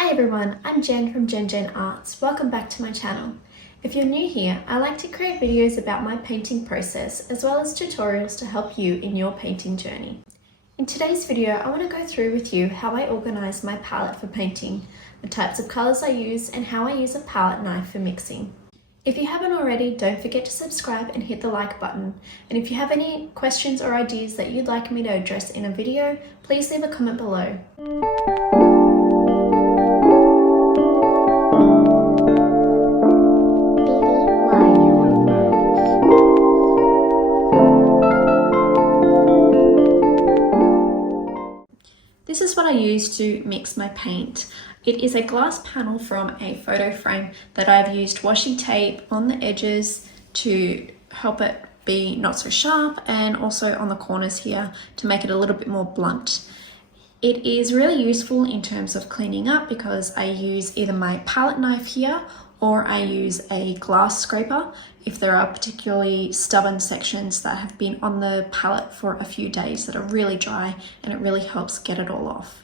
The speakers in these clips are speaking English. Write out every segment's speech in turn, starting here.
Hi everyone, I'm Jen from Jen.jenart. Welcome back to my channel. If you're new here, I like to create videos about my painting process as well as tutorials to help you in your painting journey. In today's video, I want to go through with you how I organise my palette for painting, the types of colours I use, and how I use a palette knife for mixing. If you haven't already, don't forget to subscribe and hit the like button. And if you have any questions or ideas that you'd like me to address in a video, please leave a comment below. This is what I use to mix my paint. It is a glass panel from a photo frame that I've used washi tape on the edges to help it be not so sharp, and also on the corners here to make it a little bit more blunt. It is really useful in terms of cleaning up because I use either my palette knife here or I use a glass scraper if there are particularly stubborn sections that have been on the palette for a few days that are really dry, and it really helps get it all off.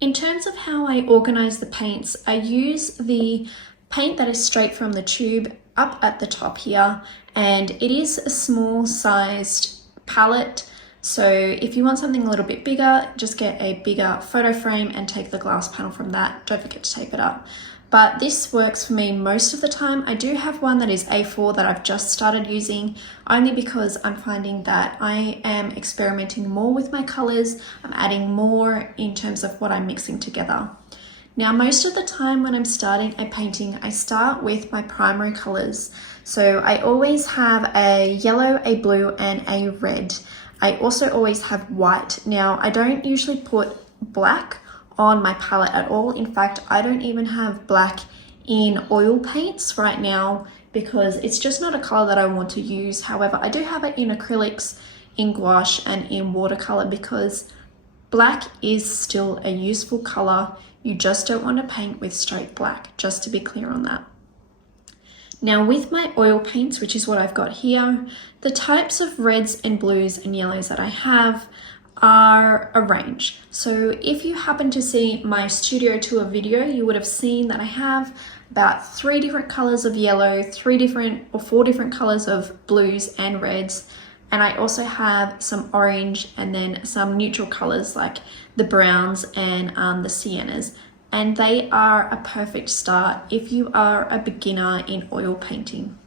In terms of how I organise the paints, I use the paint that is straight from the tube up at the top here, and it is a small sized palette. So if you want something a little bit bigger, just get a bigger photo frame and take the glass panel from that. Don't forget to tape it up. But this works for me most of the time. I do have one that is A4 that I've just started using, only because I'm finding that I am experimenting more with my colors. I'm adding more in terms of what I'm mixing together. Now, most of the time when I'm starting a painting, I start with my primary colors. So I always have a yellow, a blue, and a red. I also always have white. Now, I don't usually put black on my palette at all. In fact, I don't even have black in oil paints right now because it's just not a color that I want to use. However, I do have it in acrylics, in gouache, and in watercolor because black is still a useful color. You just don't want to paint with straight black, just to be clear on that. Now with my oil paints, which is what I've got here, the types of reds and blues and yellows that I have are a range. So if you happen to see my studio tour video, you would have seen that I have about 3 different colors of yellow, 4 different colors of blues and reds. And I also have some orange and then some neutral colors like the browns and the siennas. And they are a perfect start if you are a beginner in oil painting.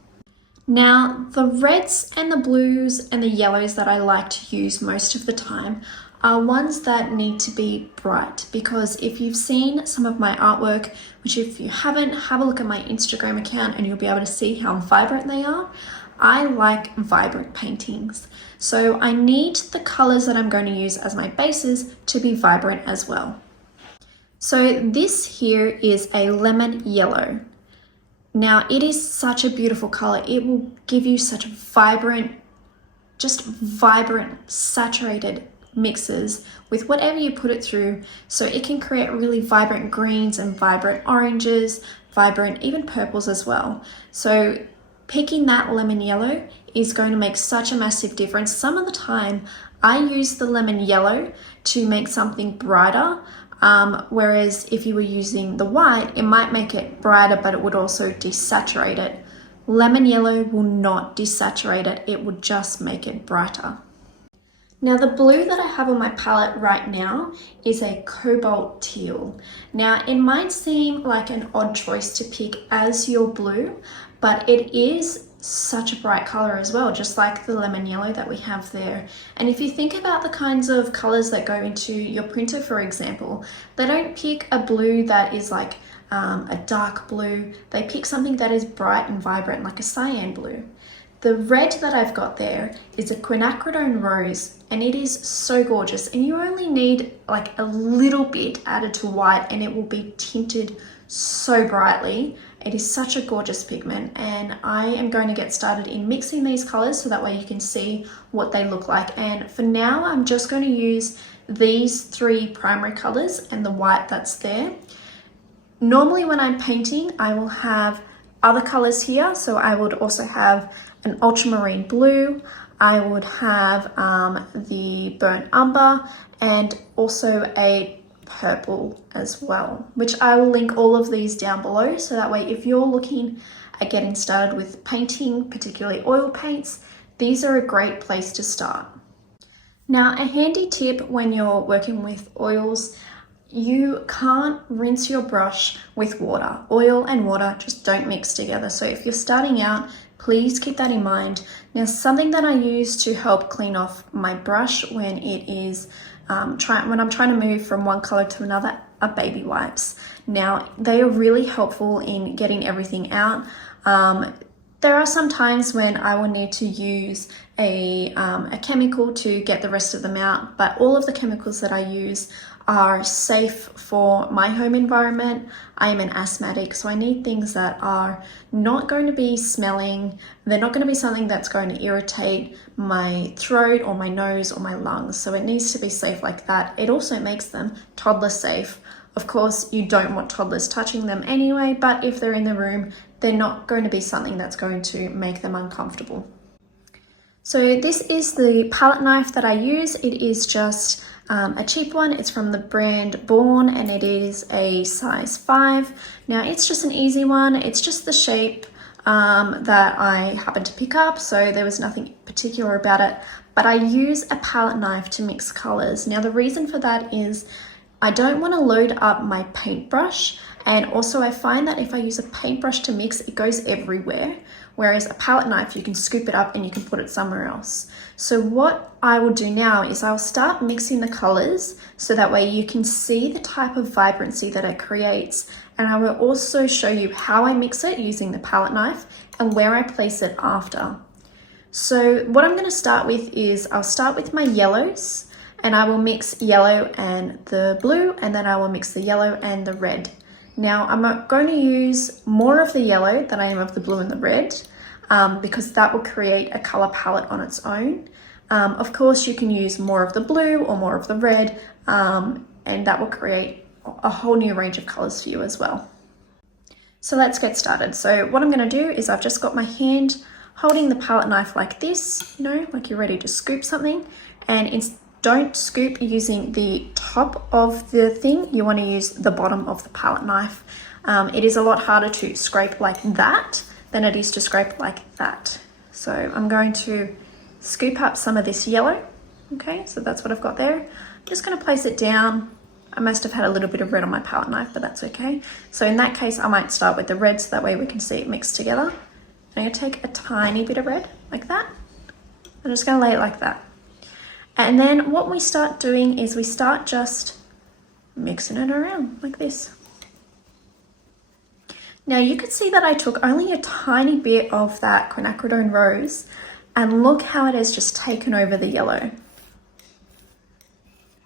Now, the reds and the blues and the yellows that I like to use most of the time are ones that need to be bright, because if you've seen some of my artwork, which if you haven't, have a look at my Instagram account and you'll be able to see how vibrant they are. I like vibrant paintings. So I need the colors that I'm going to use as my bases to be vibrant as well. So this here is a lemon yellow. Now it is such a beautiful color. It will give you such vibrant, saturated mixes with whatever you put it through. So it can create really vibrant greens and vibrant oranges, vibrant even purples as well. So picking that lemon yellow is going to make such a massive difference. Some of the time I use the lemon yellow to make something brighter. Whereas if you were using the white, it might make it brighter, but it would also desaturate it. Lemon yellow will not desaturate it, it would just make it brighter. Now the blue that I have on my palette right now is a Cobalt Teal. Now it might seem like an odd choice to pick as your blue, but it is such a bright color as well, just like the lemon yellow that we have there. And if you think about the kinds of colors that go into your printer, for example, they don't pick a blue that is like a dark blue. They pick something that is bright and vibrant, like a cyan blue. The red that I've got there is a Quinacridone rose, and it is so gorgeous, and you only need like a little bit added to white and it will be tinted so brightly. It is such a gorgeous pigment, and I am going to get started in mixing these colors so that way you can see what they look like. And for now, I'm just going to use these 3 primary colors and the white that's there. Normally when I'm painting, I will have other colors here. So I would also have an ultramarine blue. I would have the burnt umber and also a purple as well, which I will link all of these down below. So that way, if you're looking at getting started with painting, particularly oil paints, these are a great place to start. Now, a handy tip when you're working with oils, you can't rinse your brush with water. Oil and water just don't mix together. So if you're starting out, please keep that in mind. Now, something that I use to help clean off my brush when it is when I'm trying to move from one color to another are baby wipes. Now, they are really helpful in getting everything out. There are some times when I will need to use a chemical to get the rest of them out, but all of the chemicals that I use are safe for my home environment. I am an asthmatic, so I need things that are not going to be smelling. They're not going to be something that's going to irritate my throat or my nose or my lungs. So it needs to be safe like that. It also makes them toddler safe. Of course, you don't want toddlers touching them anyway, but if they're in the room, they're not going to be something that's going to make them uncomfortable. So this is the palette knife that I use. It is just a cheap one. It's from the brand Born and it is a size 5. Now it's just an easy one. It's just the shape that I happened to pick up, so there was nothing particular about it. But I use a palette knife to mix colors. Now the reason for that is I don't want to load up my paintbrush, and also I find that if I use a paintbrush to mix, it goes everywhere. Whereas a palette knife, you can scoop it up and you can put it somewhere else. So what I will do now is I'll start mixing the colors so that way you can see the type of vibrancy that it creates. And I will also show you how I mix it using the palette knife and where I place it after. So what I'm going to start with is I'll start with my yellows and I will mix yellow and the blue, and then I will mix the yellow and the red. Now I'm going to use more of the yellow than I am of the blue and the red because that will create a color palette on its own. Of course, you can use more of the blue or more of the red, and that will create a whole new range of colors for you as well. So let's get started. So what I'm going to do is I've just got my hand holding the palette knife like this, you know, like you're ready to scoop something, and don't scoop using the top of the thing. You want to use the bottom of the palette knife. It is a lot harder to scrape like that than it is to scrape like that. So I'm going to scoop up some of this yellow. Okay, so that's what I've got there. I'm just going to place it down. I must have had a little bit of red on my palette knife, but that's okay. So in that case, I might start with the red so that way we can see it mixed together. I'm going to take a tiny bit of red like that. I'm just going to lay it like that. And then what we start doing is we start just mixing it around like this. Now you can see that I took only a tiny bit of that Quinacridone rose, and look how it has just taken over the yellow.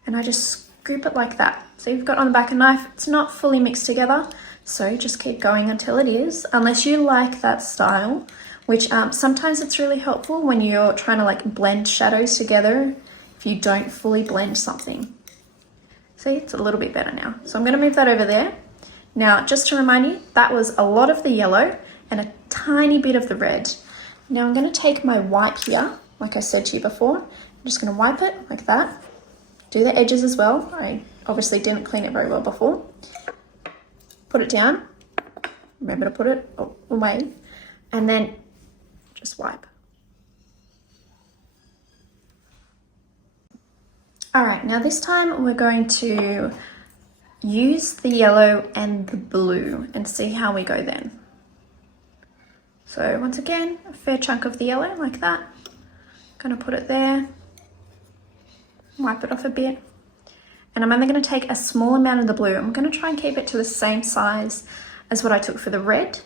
And I just scoop it like that. So you've got on the back of the knife, it's not fully mixed together, so just keep going until it is, unless you like that style, which sometimes it's really helpful when you're trying to like blend shadows together. If you don't fully blend something. See, it's a little bit better now. So I'm going to move that over there. Now, just to remind you, that was a lot of the yellow and a tiny bit of the red. Now I'm going to take my wipe here, like I said to you before. I'm just going to wipe it like that. Do the edges as well. I obviously didn't clean it very well before. Put it down. Remember to put it away. And then just wipe. All right, now this time we're going to use the yellow and the blue and see how we go then. So once again, a fair chunk of the yellow like that. Gonna put it there, wipe it off a bit. And I'm only gonna take a small amount of the blue. I'm gonna try and keep it to the same size as what I took for the red.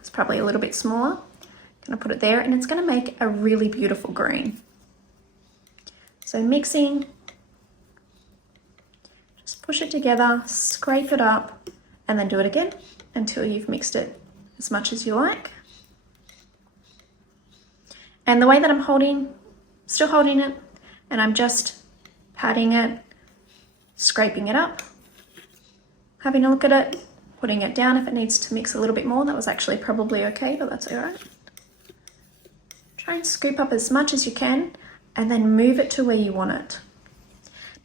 It's probably a little bit smaller. Gonna put it there, and it's gonna make a really beautiful green. So mixing, just push it together, scrape it up, and then do it again until you've mixed it as much as you like. And the way that I'm still holding it, and I'm just patting it, scraping it up, having a look at it, putting it down if it needs to mix a little bit more. That was actually probably okay, but that's all right. Try and scoop up as much as you can, and then move it to where you want it.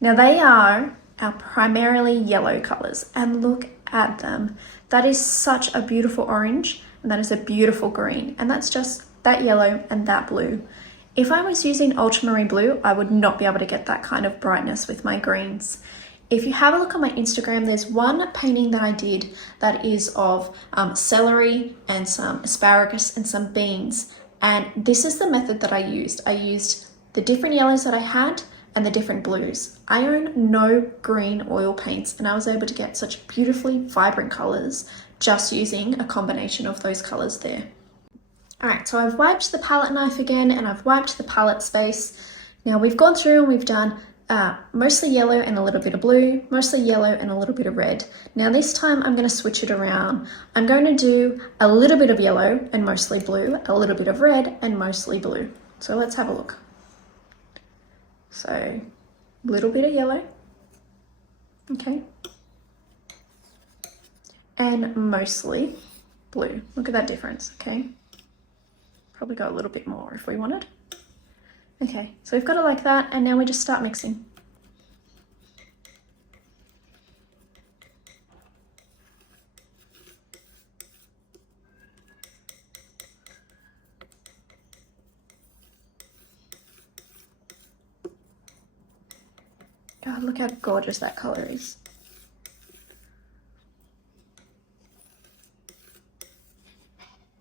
Now they are our primarily yellow colours, and look at them. That is such a beautiful orange, and that is a beautiful green, and that's just that yellow and that blue. If I was using ultramarine blue, I would not be able to get that kind of brightness with my greens. If you have a look on my Instagram, there's one painting that I did that is of celery and some asparagus and some beans. And this is the method that I used. I used the different yellows that I had and the different blues. I own no green oil paints, and I was able to get such beautifully vibrant colors just using a combination of those colors there. All right, so I've wiped the palette knife again, and I've wiped the palette space. Now we've gone through and we've done mostly yellow and a little bit of blue, mostly yellow and a little bit of red. Now this time I'm going to switch it around. I'm going to do a little bit of yellow and mostly blue, a little bit of red and mostly blue. So let's have a look. So a little bit of yellow, okay, and mostly blue. Look at that difference, okay? Probably go a little bit more if we wanted. Okay, so we've got it like that, and now we just start mixing. God, look how gorgeous that color is.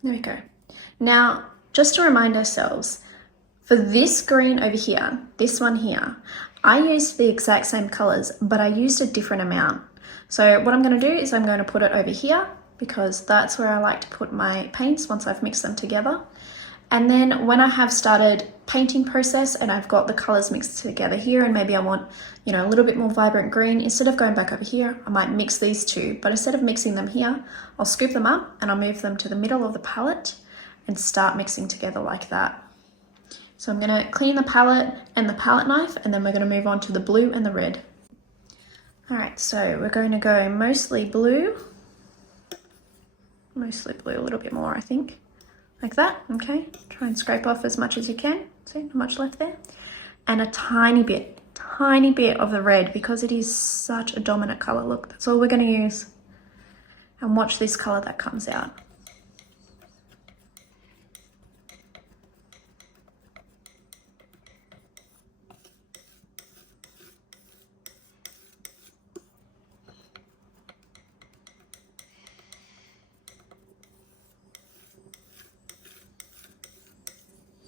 There we go. Now, just to remind ourselves, for this green over here, this one here, I used the exact same colors, but I used a different amount. So what I'm going to do is I'm going to put it over here, because that's where I like to put my paints once I've mixed them together. And then when I have started painting process and I've got the colors mixed together here, and maybe I want, you know, a little bit more vibrant green, instead of going back over here, I might mix these two, but instead of mixing them here, I'll scoop them up and I'll move them to the middle of the palette and start mixing together like that. So I'm going to clean the palette and the palette knife, and then we're going to move on to the blue and the red. All right, so we're going to go mostly blue, a little bit more, I think. Like that, okay? Try and scrape off as much as you can. See, not much left there. And a tiny bit of the red, because it is such a dominant color. Look, that's all we're going to use. And watch this color that comes out.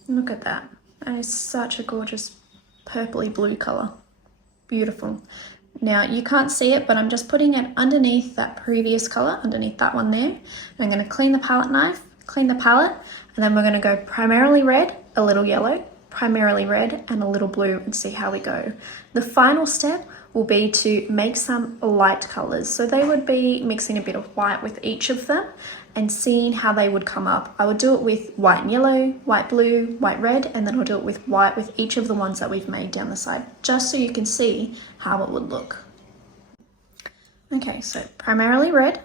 Look at that. That is such a gorgeous purpley blue color. Beautiful. Now you can't see it, but I'm just putting it underneath that previous color, underneath that one there. I'm going to clean the palette knife, clean the palette, and then we're going to go primarily red, a little yellow, primarily red, and a little blue, and see how we go. The final step will be to make some light colors. So they would be mixing a bit of white with each of them and seeing how they would come up. I would do it with white and yellow, white, blue, white, red, and then I'll do it with white with each of the ones that we've made down the side, just so you can see how it would look. Okay, so primarily red.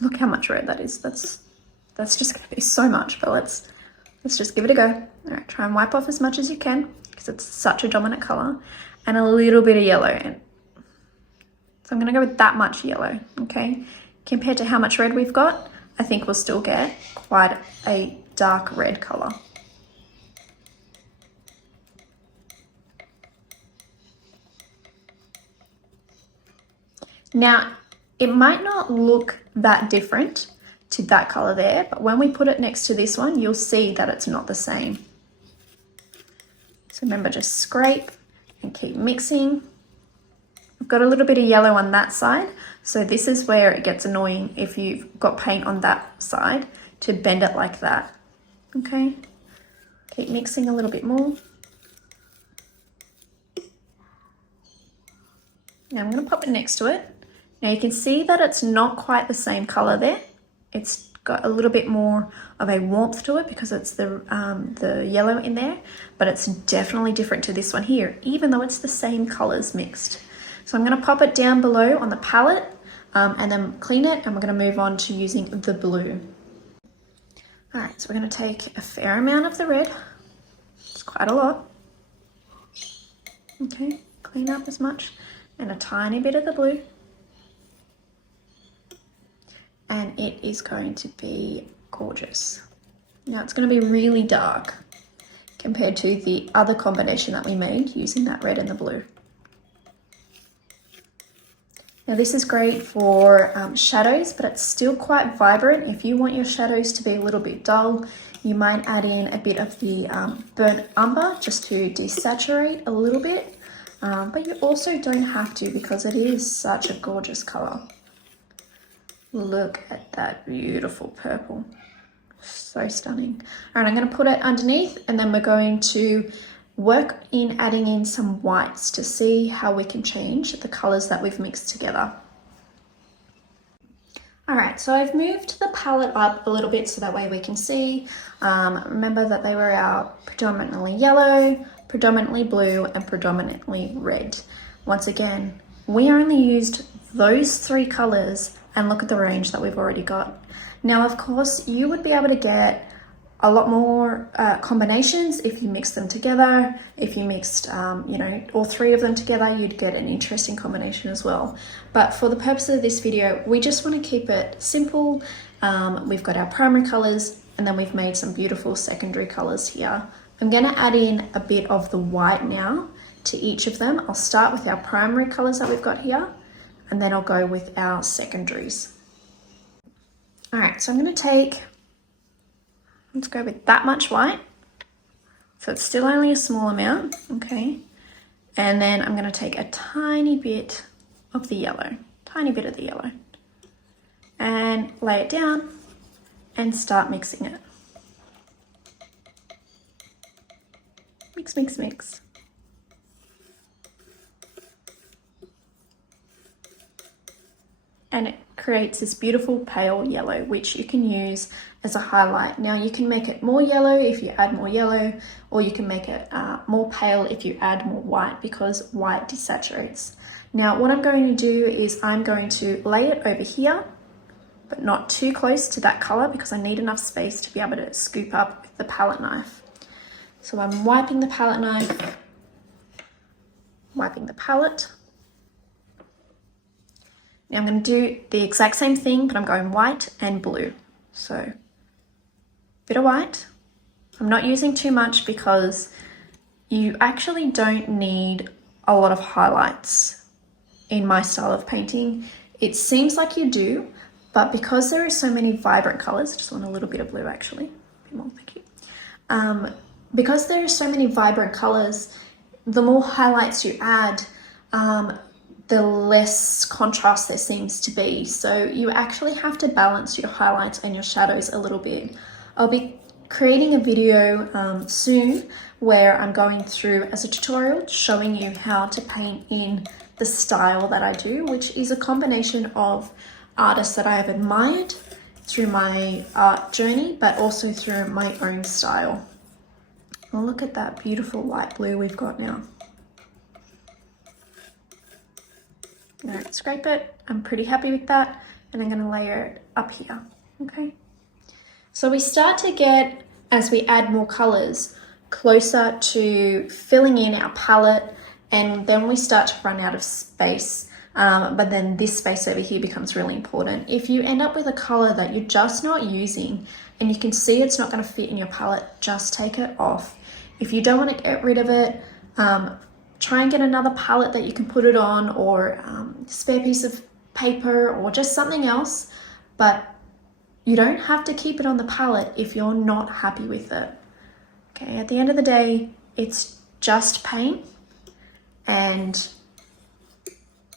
Look how much red that is. That's just gonna be so much, but let's just give it a go. All right, try and wipe off as much as you can, because it's such a dominant color, and a little bit of yellow. And so I'm gonna go with that much yellow, okay? Compared to how much red we've got, I think we'll still get quite a dark red color. Now, it might not look that different to that color there, but when we put it next to this one, you'll see that it's not the same. So remember, just scrape and keep mixing. I've got a little bit of yellow on that side, so this is where it gets annoying if you've got paint on that side to bend it like that. Okay, keep mixing a little bit more. Now I'm going to pop it next to it. Now you can see that it's not quite the same color there. It's got a little bit more of a warmth to it because it's the yellow in there, but it's definitely different to this one here, even though it's the same colors mixed. So I'm going to pop it down below on the palette and then clean it, and we're going to move on to using the blue. All right, so we're going to take a fair amount of the red. It's quite a lot. Okay, clean up as much, and a tiny bit of the blue. And it is going to be gorgeous. Now it's going to be really dark compared to the other combination that we made using that red and the blue. Now this is great for shadows, but it's still quite vibrant. If you want your shadows to be a little bit dull, you might add in a bit of the burnt umber just to desaturate a little bit, but you also don't have to because it is such a gorgeous color. Look at that beautiful purple. So stunning. All right, I'm going to put it underneath, and then we're going to work in adding in some whites to see how we can change the colors that we've mixed together. All right, so I've moved the palette up a little bit so that way we can see. Remember that they were out predominantly yellow, predominantly blue, and predominantly red. Once again, we only used those 3 colors, and look at the range that we've already got. Now, of course, you would be able to get a lot more combinations if you mix them together. If you mixed, you know, all 3 of them together, you'd get an interesting combination as well. But for the purpose of this video, we just want to keep it simple. We've got our primary colors, and then we've made some beautiful secondary colors here. I'm going to add in a bit of the white now to each of them. I'll start with our primary colors that we've got here, and then I'll go with our secondaries. All right, so I'm going to take, let's go with that much white. So it's still only a small amount, okay? And then I'm going to take a tiny bit of the yellow, and lay it down and start mixing it. Mix, mix, mix. And it creates this beautiful pale yellow, which you can use as a highlight. Now you can make it more yellow if you add more yellow, or you can make it more pale if you add more white, because white desaturates. Now what I'm going to do is I'm going to lay it over here, but not too close to that color because I need enough space to be able to scoop up with the palette knife. So I'm wiping the palette knife, wiping the palette. Now I'm going to do the exact same thing, but I'm going white and blue. So, bit of white. I'm not using too much because you actually don't need a lot of highlights in my style of painting. It seems like you do, but because there are so many vibrant colors, I just want a little bit of blue actually, a bit more, thank you. Because there are so many vibrant colors, the more highlights you add, the less contrast there seems to be. So you actually have to balance your highlights and your shadows a little bit. I'll be creating a video soon where I'm going through as a tutorial showing you how to paint in the style that I do, which is a combination of artists that I have admired through my art journey, but also through my own style. Well, look at that beautiful light blue we've got now. All right, scrape it. I'm pretty happy with that. And I'm going to layer it up here. Okay. So we start to get, as we add more colors, closer to filling in our palette, and then we start to run out of space. But then this space over here becomes really important. If you end up with a color that you're just not using and you can see it's not going to fit in your palette, just take it off. If you don't want to get rid of it, try and get another palette that you can put it on, or spare piece of paper, or just something else. But you don't have to keep it on the palette if you're not happy with it. Okay, at the end of the day, it's just paint and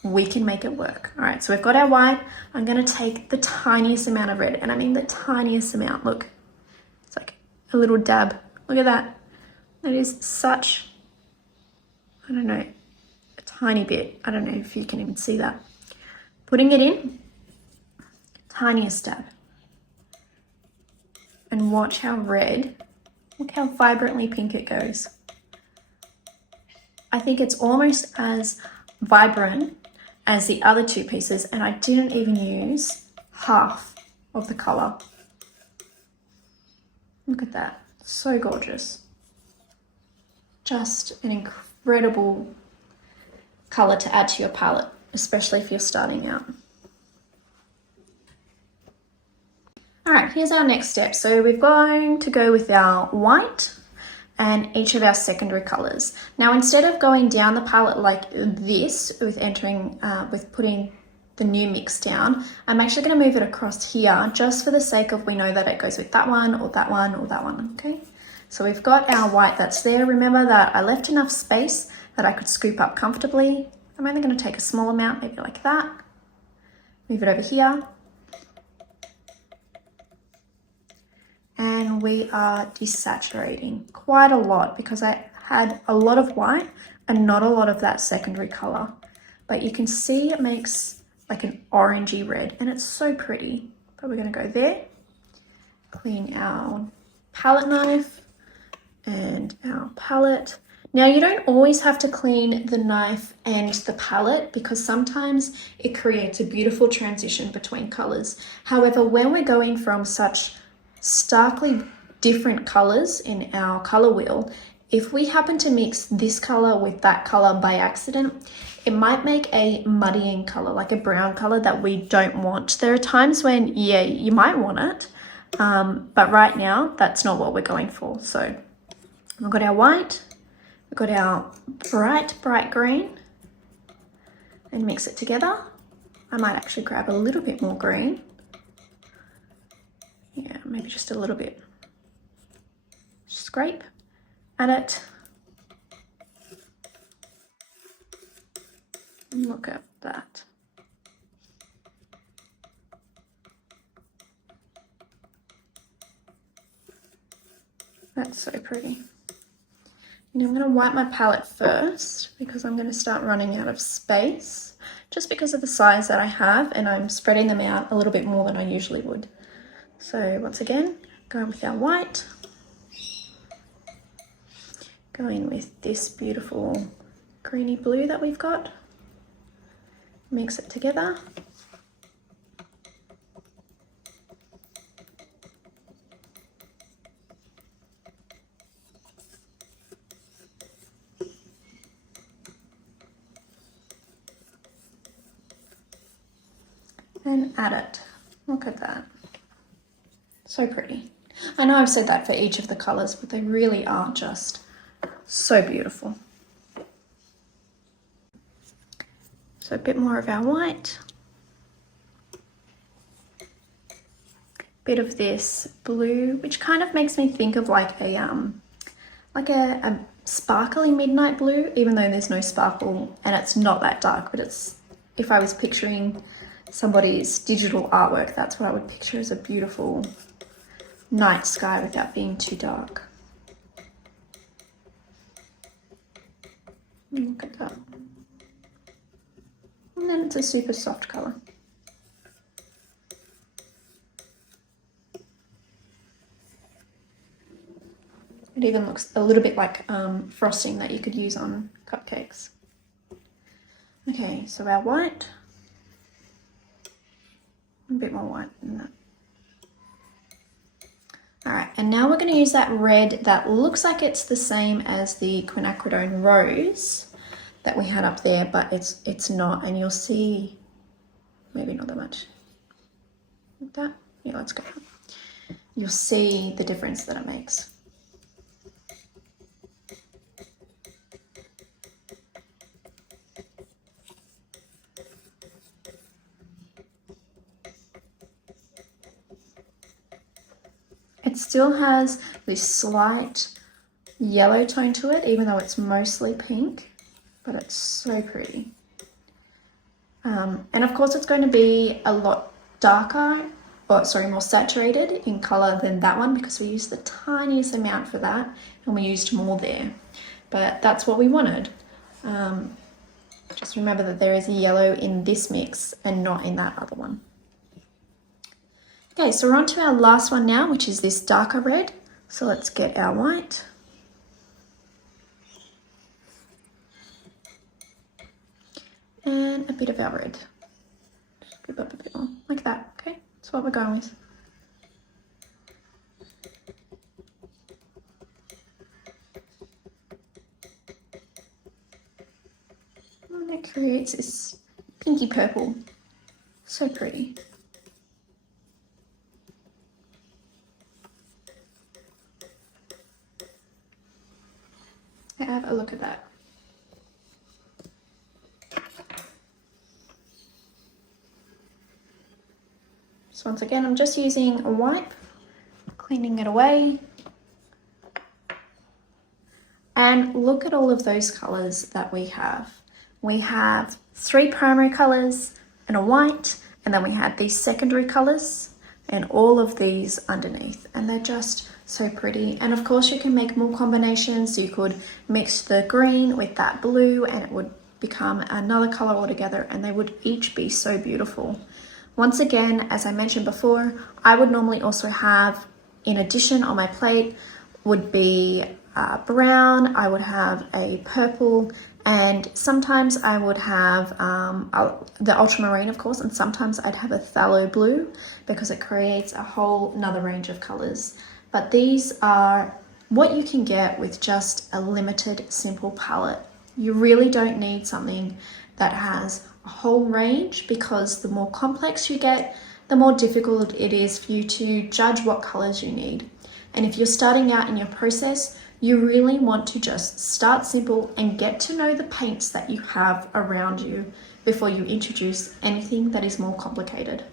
we can make it work. All right, so we've got our white. I'm gonna take the tiniest amount of red, and I mean the tiniest amount. Look, it's like a little dab. Look at that. That is such, I don't know, a tiny bit. I don't know if you can even see that. Putting it in, tiniest dab. And watch how red, look how vibrantly pink it goes. I think it's almost as vibrant as the other two pieces, and I didn't even use half of the color. Look at that, so gorgeous. Just an incredible colour to add to your palette, especially if you're starting out. All right, here's our next step. So we're going to go with our white and each of our secondary colours. Now, instead of going down the palette like this with putting the new mix down, I'm actually going to move it across here just for the sake of we know that it goes with that one or that one or that one, okay? So we've got our white that's there. Remember that I left enough space that I could scoop up comfortably. I'm only going to take a small amount, maybe like that. Move it over here. And we are desaturating quite a lot because I had a lot of white and not a lot of that secondary color. But you can see it makes like an orangey red and it's so pretty. But we're gonna go there, clean our palette knife and our palette. Now you don't always have to clean the knife and the palette because sometimes it creates a beautiful transition between colors. However, when we're going from such starkly different colors in our color wheel, if we happen to mix this color with that color by accident, it might make a muddying color, like a brown color that we don't want. There are times when, yeah, you might want it, but right now that's not what we're going for. So we've got our white, we've got our bright green, and mix it together. I might actually grab a little bit more green. Yeah, maybe just a little bit. Scrape, add it. Look at that. That's so pretty. Now I'm going to wipe my palette first because I'm going to start running out of space just because of the size that I have, and I'm spreading them out a little bit more than I usually would. So once again, going with our white, going with this beautiful greeny blue that we've got, mix it together. And add it. Look at that. So pretty. I know I've said that for each of the colours, but they really are just so beautiful. So a bit more of our white. Bit of this blue, which kind of makes me think of like a sparkly midnight blue, even though there's no sparkle and it's not that dark, but it's, if I was picturing somebody's digital artwork, that's what I would picture as a beautiful night sky without being too dark. Look at that. And then it's a super soft colour. It even looks a little bit like frosting that you could use on cupcakes. Okay, so our white. A bit more white than that. All right, and now we're going to use that red that looks like it's the same as the Quinacridone Rose that we had up there, but it's not, and you'll see, maybe not that much. Like that? Yeah, let's go. You'll see the difference that it makes. It still has this slight yellow tone to it, even though it's mostly pink, but it's so pretty. And of course it's going to be a lot darker, or sorry, more saturated in color than that one because we used the tiniest amount for that and we used more there. But that's what we wanted. Just remember that there is a yellow in this mix and not in that other one. Okay, so we're on to our last one now, which is this darker red. So let's get our white. And a bit of our red. Just scoop up a bit more, like that, okay? That's what we're going with. And it creates this pinky purple. So pretty. Have a look at that. So once again, I'm just using a wipe, cleaning it away. And look at all of those colors that we have. We have 3 primary colors and a white, and then we have these secondary colors and all of these underneath, and they're just so pretty. And of course you can make more combinations. You could mix the green with that blue and it would become another color altogether, and they would each be so beautiful. Once again, as I mentioned before, I would normally also have, in addition on my plate, would be brown, I would have a purple, and sometimes I would have the ultramarine, of course, and sometimes I'd have a phthalo blue because it creates a whole another range of colors. But these are what you can get with just a limited simple palette. You really don't need something that has a whole range, because the more complex you get, the more difficult it is for you to judge what colors you need. And if you're starting out in your process, you really want to just start simple and get to know the paints that you have around you before you introduce anything that is more complicated.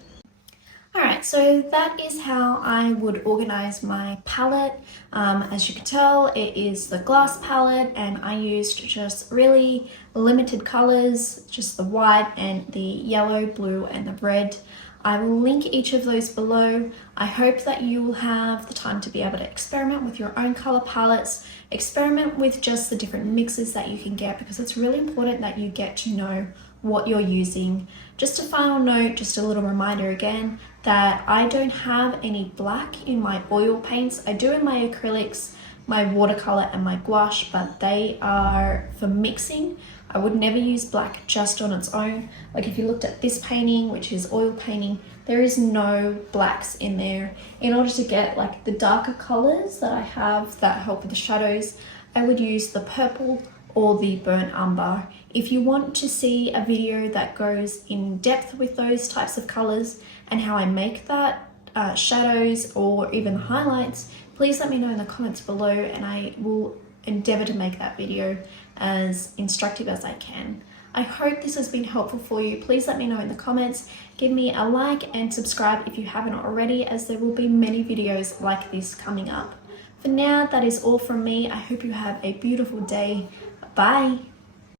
Alright, so that is how I would organize my palette. As you can tell, it is the glass palette, and I used just really limited colors, just the white and the yellow, blue and the red. I will link each of those below. I hope that you will have the time to be able to experiment with your own color palettes, experiment with just the different mixes that you can get, because it's really important that you get to know what you're using. Just a final note, just a little reminder again, that I don't have any black in my oil paints. I do in my acrylics, my watercolor and my gouache, but they are for mixing. I would never use black just on its own. Like if you looked at this painting, which is oil painting, there is no blacks in there. In order to get like the darker colors that I have that help with the shadows, I would use the purple or the burnt umber. If you want to see a video that goes in depth with those types of colors and how I make that, shadows or even highlights, please let me know in the comments below, and I will endeavor to make that video as instructive as I can. I hope this has been helpful for you. Please let me know in the comments. Give me a like and subscribe if you haven't already, as there will be many videos like this coming up. For now, that is all from me. I hope you have a beautiful day. Bye.